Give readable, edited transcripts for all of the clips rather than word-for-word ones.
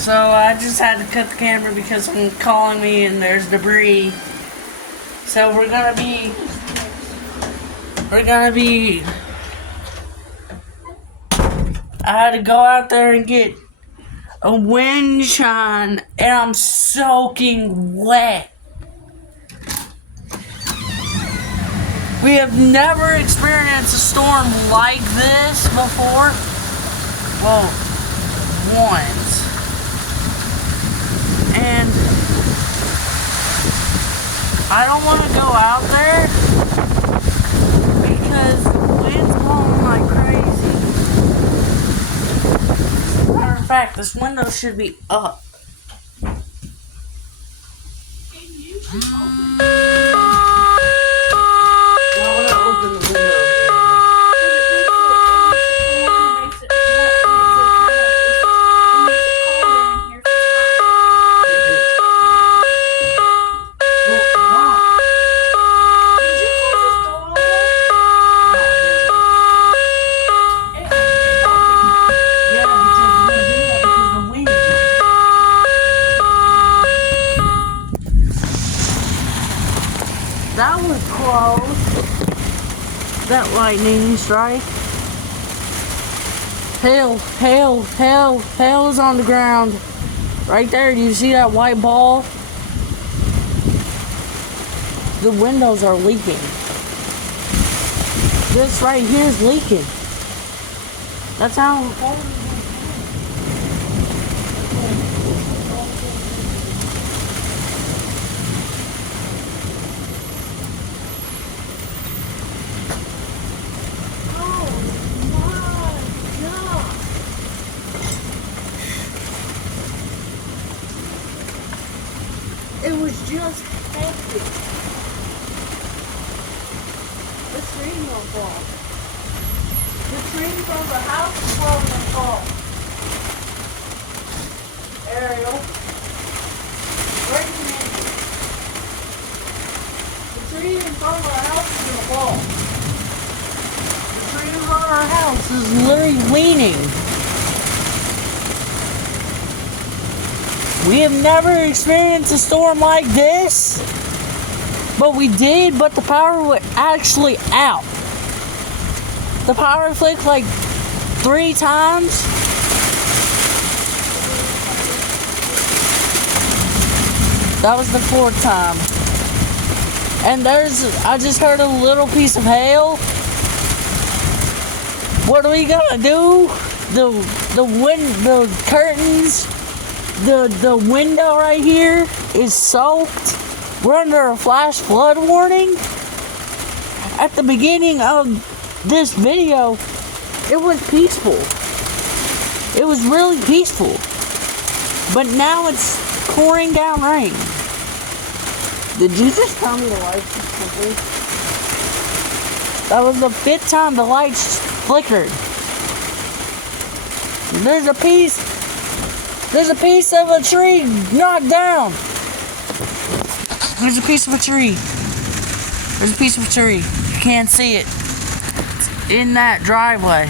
So I just had to cut the camera because someone's calling me and there's debris. So we're gonna be I had to go out there and get a wind chime and I'm soaking wet. We have never experienced a storm like this before. Well, once. And I don't want to go out there because the wind's blowing like crazy. As a matter of fact, this window should be up. That was close. That lightning strike. Hail is on the ground. Right there, do you see that white ball? The windows are leaking. This right here is leaking. That's how cold it is. It was just hectic. The tree will fall. The tree from the house is probably going to fall. Ariel. Wait a minute. The tree in front of our house is going to fall. The tree in front of our house is literally leaning. We have never experienced a storm like this, but we did, but the power was actually out. The power flicked like 3 times. That was the 4th time. And I just heard a little piece of hail. What are we gonna do? The curtains, the window right here is soaked. We're under a flash flood warning. At the beginning of this video, it was peaceful. It was really peaceful. But now it's pouring down rain. Did you just tell me the lights just flickered? That was the 5th time the lights flickered. There's a piece of a tree knocked down. There's a piece of a tree. There's a piece of a tree. You can't see it. It's in that driveway.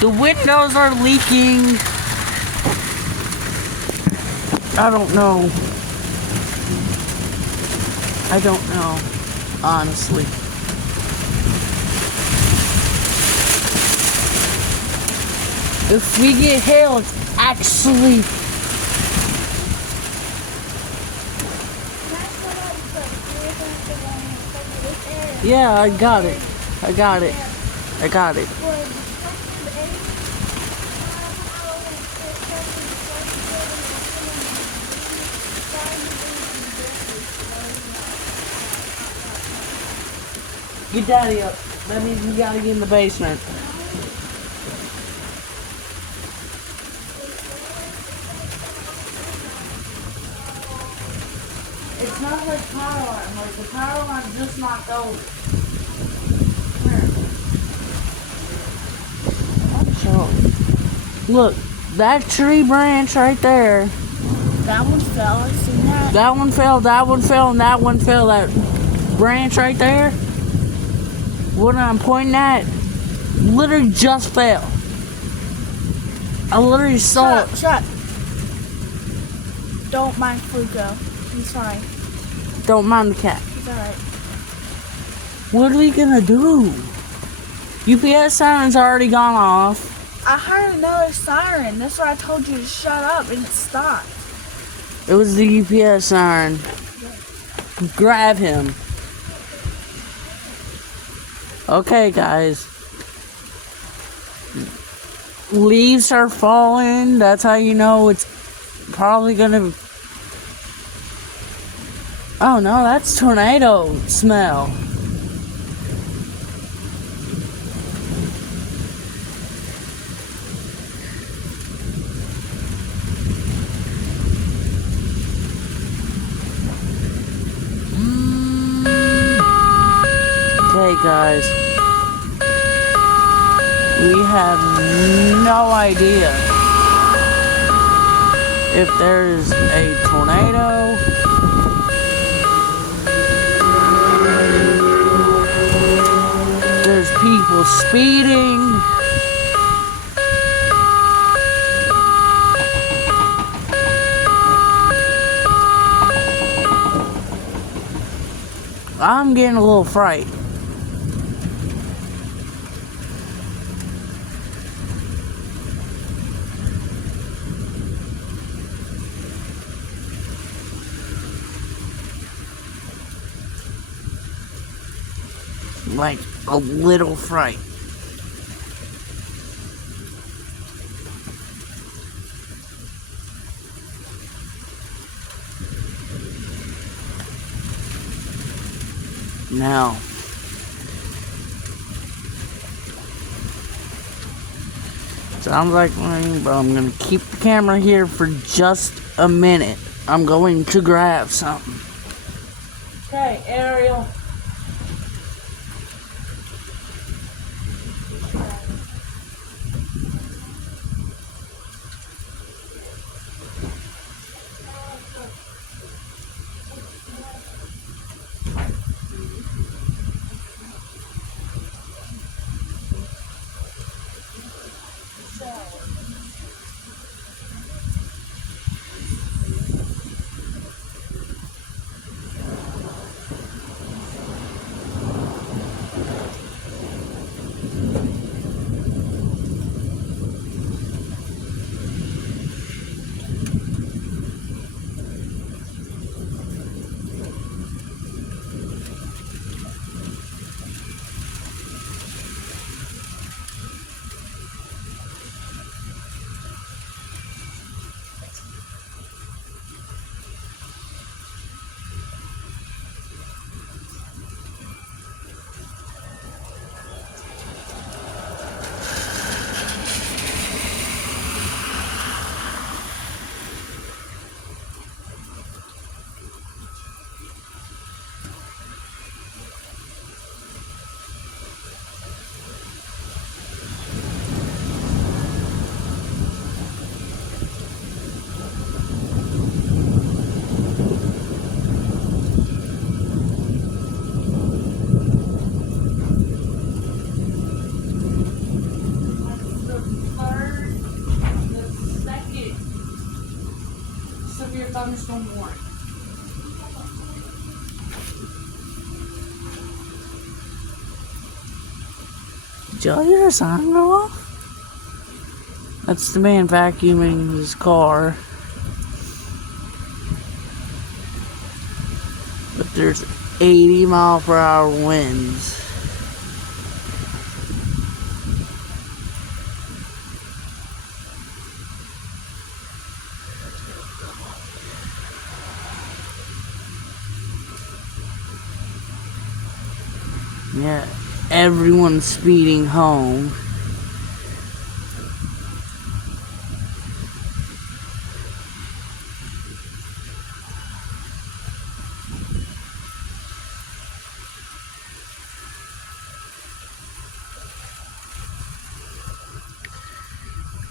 The windows are leaking. I don't know. Honestly. If we get hail, it's actually... Yeah, I got it. Get Daddy up. That means we gotta get in the basement. It's not like power line. Like the power line just knocked over. Look, that tree branch right there. That one fell. I've seen that. That one fell, and that one fell. That branch right there, what I'm pointing at, literally just fell. I literally saw it. Shut. Don't mind Fluko. He's fine. Don't mind the cat. He's alright. What are we gonna do? UPS siren's already gone off. I heard another siren. That's why I told you to shut up and stop. It was the UPS siren. Grab him. Okay, guys. Leaves are falling. That's how you know it's probably gonna... Oh no, that's tornado smell. Okay, guys. We have no idea if there's a tornado. There's people speeding. I'm getting a little fright. Like a little fright. Now, sounds like rain, but I'm gonna keep the camera here for just a minute. I'm going to grab something. Okay, Ariel. Thunderstorm warning. Did y'all hear a siren go off? That's the man vacuuming his car. But there's 80-mile-per-hour winds. Yeah, everyone's speeding home.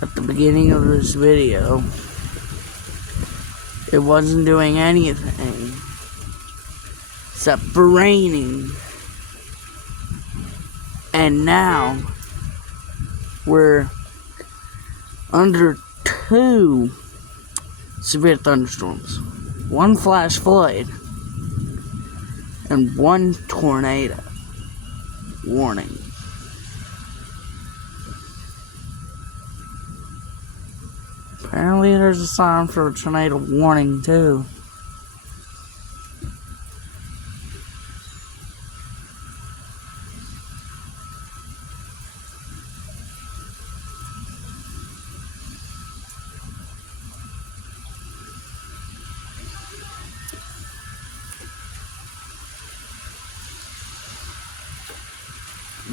At the beginning of this video, it wasn't doing anything except for raining. And now we're under 2 severe thunderstorms, 1 flash flood, and 1 tornado warning. Apparently there's a sign for a tornado warning too.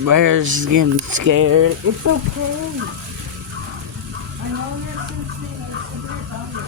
Bear's getting scared. It's okay. I know you're sensing a severe thunder.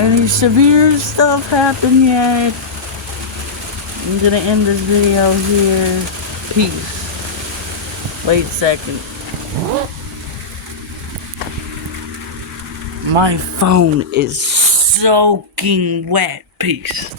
Any severe stuff happen yet? I'm gonna end this video here. Peace. Wait a second. My phone is soaking wet. Peace.